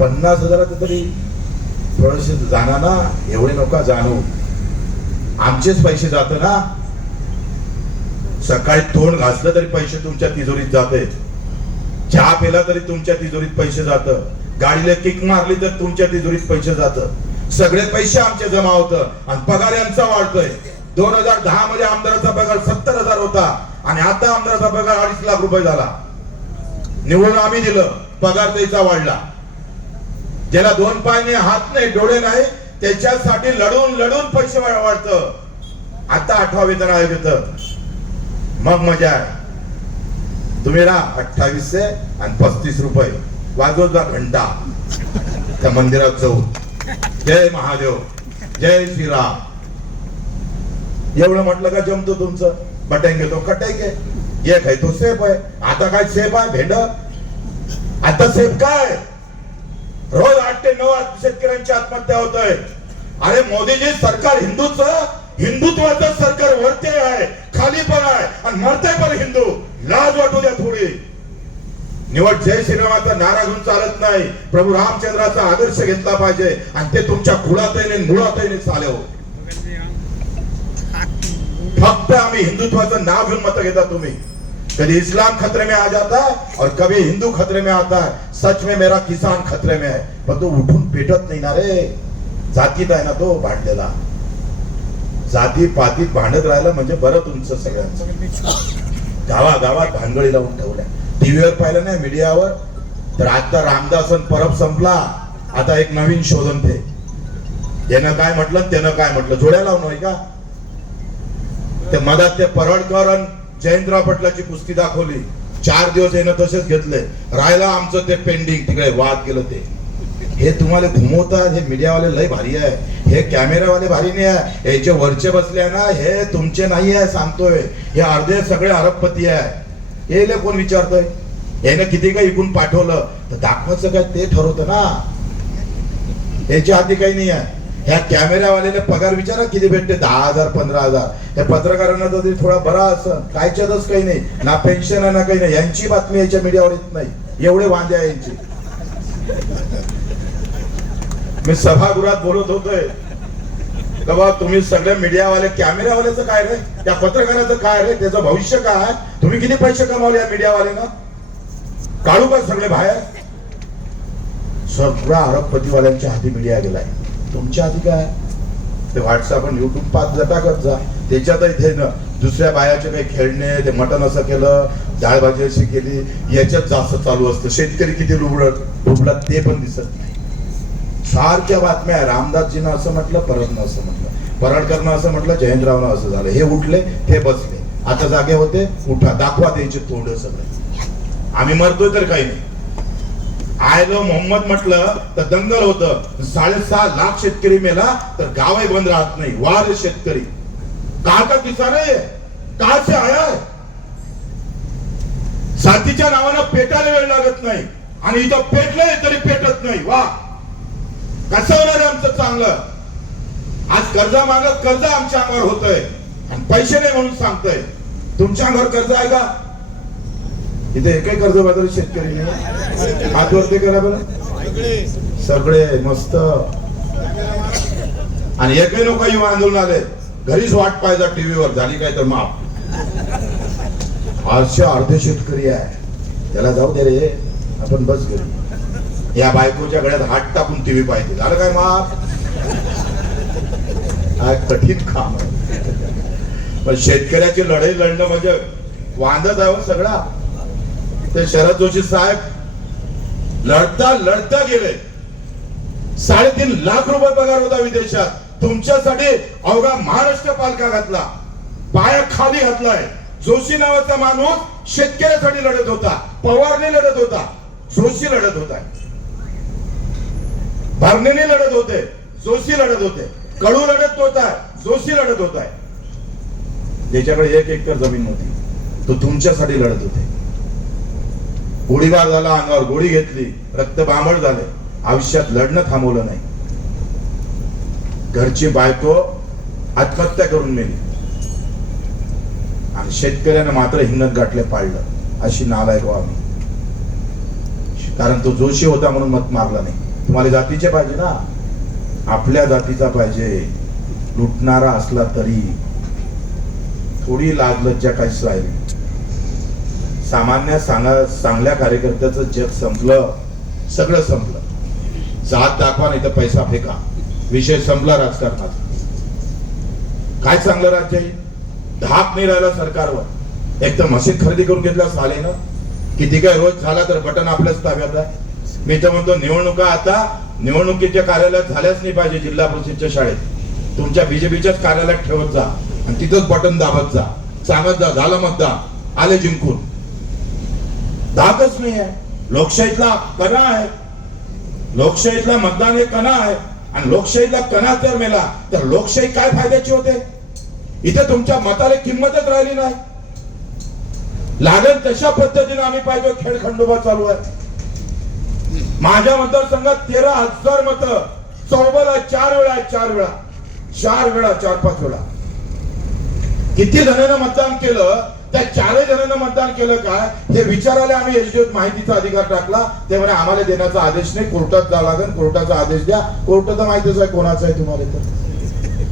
पन्नास हजाराचं तरी थोडसे जाणार ना एवढे नका जाणू. आमचेच पैसे जात ना. सकाळी तोंड घासलं तरी पैसे तुमच्या तिजोरीत जाते. चहा पेला तरी तुमच्या तिजोरीत पैसे जात. गाडीला किक मारली तर तुमच्या तिजोरीत पैसे जात. सगळे पैसे आमचे जमा होत. आणि पगार यांचा वाढतोय. दोन हजार दहा मध्ये आमदाराचा पगार सत्तर हजार होता. आणि आता आमदाराचा पगार अडीच लाख रुपये झाला. निवडून आम्ही दिलं. पगार त्याचा वाढला. ज्याला दोन पाय नाही हात नाही डोळे नाही त्याच्यासाठी लढून लढून पैसे वाढत. आता आठवा वेतन आयोग येत मग मजा आहे. तुम्ही राहा अठ्ठावीसशे आणि पस्तीस रुपये. वाजवजा घंटा. त्या मंदिरात जाऊ जय महादेव. जय श्रीराम. एवढं म्हटलं का जमतो तुमचं? बटाईन घेतो कटाई घे. एक आहे तो सेफ आहे. आता काय सेफ आहे? भेंड? आता सेफ काय? रोज आठ ते नऊ शेतकऱ्यांची आत्महत्या होत आहे अरे मोदीजी सरकार हिंदूच हिंदुत्वाचं सरकार वरते आहे खाली पण आहे आणि मरते पण हिंदू. लाज वाटू द्या थोडी. निवड जय श्रीरामाचा नारा घेऊन चालत नाही. प्रभू रामचंद्राचा आदर्श घेतला पाहिजे आणि ते तुमच्या कुळातही मुळातही चालव फक्त आम्ही हिंदुत्वाचं नाव घेऊन मत घेता तुम्ही. कभी इस्लाम खतरे में आ जाता है और कभी हिंदू खतरे में आता है। सच में मेरा किसान खतरे में है। पण तो उठून पेटत नाही ना रे। जातीत आहे ना तो भांडलेला। जाती पातीत भांडत राहिलं म्हणजे बरं तुमचं सगळ्यांचं. गावा गावात भानगडी लावून ठेवल्या. टीव्हीवर पाहिलं नाही मीडियावर तर आता रामदासन परब संपला. आता एक नवीन शोधन ते. यानं काय म्हटलं त्यानं काय म्हटलं? जोड्या लावून का? ते मधात ते परळकर आणि जयंतराव पटलाची कुस्ती दाखवली. चार दिवस येणं तसेच घेतले. राहिला आमचं ते पेंडिंग तिकडे वाद गेलं ते. हे तुम्हाला घुमवतात हे मीडियावाले लय भारी आहे. हे कॅमेरावाले भारी नाही आहे. हे जे वरचे बसले आहे ना हे तुमचे नाही आहे सांगतोय. हे अर्धे सगळे अरबपती आहे. येले कोण विचारतोय? यानं किती काय इकून पाठवलं. तर दाखवायचं काय ते ठरवतं ना. याच्या हाती काही नाही आहे. ह्या कॅमेऱ्यावाल्याने पगार विचारा किती भेटते? दहा हजार पंधरा हजार. या पत्रकारांना जरी थोडा बरा असं कायच्यातच काही नाही. ना पेन्शन आहे ना काही नाही. यांची बातमी याच्या मीडियावर येत नाही. एवढे वांदे आहे यांचे. मी सभागृहात बोलत होतोय. का बा तुम्ही सगळे मीडियावाले कॅमेऱ्यावाल्याचं काय रे? त्या पत्रकाराचं काय रे? त्याचं भविष्य काय तुम्ही किती पैसे कमावले या मीडियावाल्यानं? काढू का सगळे बाहेर? सगळा अरबपतीवाल्यांच्या हाती मीडिया गेलाय. तुमच्या आधी काय? ते व्हॉट्सअप आणि युट्यूब पाच जा टाकत जा. त्याच्यातही ते न दुसऱ्या बायाचे काही खेळणे ते मटण असं केलं डाळ भाजी अशी केली याच्यात जास्त चालू असतं. शेतकरी किती रुबडत रुबडत ते पण दिसत नाही. सारख्या बातम्या रामदासजीनं असं म्हटलं परतनं असं म्हटलं. परडकरनं असं म्हटलं जयंतरावनं असं झालं. हे उठले ते बसले. आता जागे होते उठा दाखवा द्यायचे तोंड सगळं. आम्ही मरतोय तर काही नाही. आय आयलो मोहम्मद म्हटलं तर दंगल होतं. साडेसहा लाख शेतकरी मेला तर गावही बंद राहत नाही. वार शेतकरी. का का किसान आहे का से आया साथीच्या नावानं पेटायला वेळ लागत नाही. आणि इथं पेटलंय तरी पेटत नाही. वा. कसं होणार आहे आमचं चांगलं? आज कर्जा मागत कर्ज आमच्या अंगावर होतंय. आणि पैसे नाही म्हणून सांगतोय. तुमच्या अंगावर कर्ज आहे का? इथे एकही कर्ज बाजार शेतकरी नाही हात वरती करा बरं. सगळे मस्त. आणि एकही लोक युवा आंदोलन आले. घरीच वाट पाहिजे टीव्हीवर झाली काय तर माप. असे अर्धे शेतकरी आहे. त्याला जाऊ दे रे. आपण बस घेऊ या बायकोच्या गळ्यात हात टाकून टीव्ही पाहिजे झालं काय माप? हा कठीण काम पण शेतकऱ्याची लढाई लढणं म्हणजे वांदच आहे सगळा. ते शरद जोशी साहेब लढता लढता गेले. साडेतीन लाख रुपये पगार होता विदेशात. तुमच्यासाठी अवघा महाराष्ट्र पालका घातला. पाया खाली घातलाय. जोशी नावाचा माणूस शेतकऱ्यासाठी लढत होता. पवारने लढत होता. जोशी लढत होता. भरणेने लढत होते. जोशी लढत होते. कडू लढत होता. जोशी लढत होता. त्याच्याकडे एक एकर जमीन होती तो तुमच्यासाठी लढत होते. गोळीबार झाला अंगावर गोळी घेतली रक्त बांबळ झाले. आयुष्यात लढणं थांबवलं नाही. घरची बायको आत्महत्या करून मेली. आणि शेतकऱ्यानं मात्र हिंगत गाठले पाळलं अशी नालायक आम्ही कारण तो जोशी होता म्हणून मत मारला नाही. तुम्हाला जातीचे पाहिजे ना? आपल्या जातीचा पाहिजे. लुटणारा असला तरी थोडी लाज लज्जा काहीच राहिली. सामान्य सांगा चांगल्या कार्यकर्त्याचं जग संपलं सगळं संपलं. जात दाखवा नाही तर पैसा फेका. विषय संपला राजकारणाचा काय चांगलं राज्य आहे? धाक नाही राहिला सरकारवर. एक तर मशीद खरेदी करून घेतला सालेनं किती काय रोज झाला तर बटन आपल्याच ताब्यात आहे. मी तर म्हणतो निवडणुका आता निवडणुकीच्या कार्यालयात झाल्याच नाही पाहिजे जिल्हा परिषदच्या शाळेत. तुमच्या बीजेपीच्याच कार्यालयात ठेवत जा आणि तिथंच बटन दाबत जा. सांगत जा झालं मतदान. आले जिंकून. धाकच नाही आहे. लोकशाहीतला कणा आहे. लोकशाहीतला मतदान हे कणा आहे. आणि लोकशाहीतला कणा जर मेला तर लोकशाही काय फायद्याची होते? इथे तुमच्या मताला किंमतच राहिली नाही. लागेल तशा पद्धतीने आम्ही पाहिजे खेळ खंडोबा चालू आहे. माझ्या मतदारसंघात तेरा हजार मत. चौबला चार वेळा चार वेळा. चार वेळा चार पाच वेळा. किती जणांना मतदान केलं? त्या चारही जणांना मतदान केलं काय हे विचारायला आम्ही एसडीओ माहितीचा अधिकार टाकला. ते म्हणे आम्हाला देण्याचा आदेश नाही. कोर्टात जावं लागेल. कोर्टाचा आदेश द्या. कोर्टाचा माहितीच आहे कोणाचा आहे तुम्हाला तर.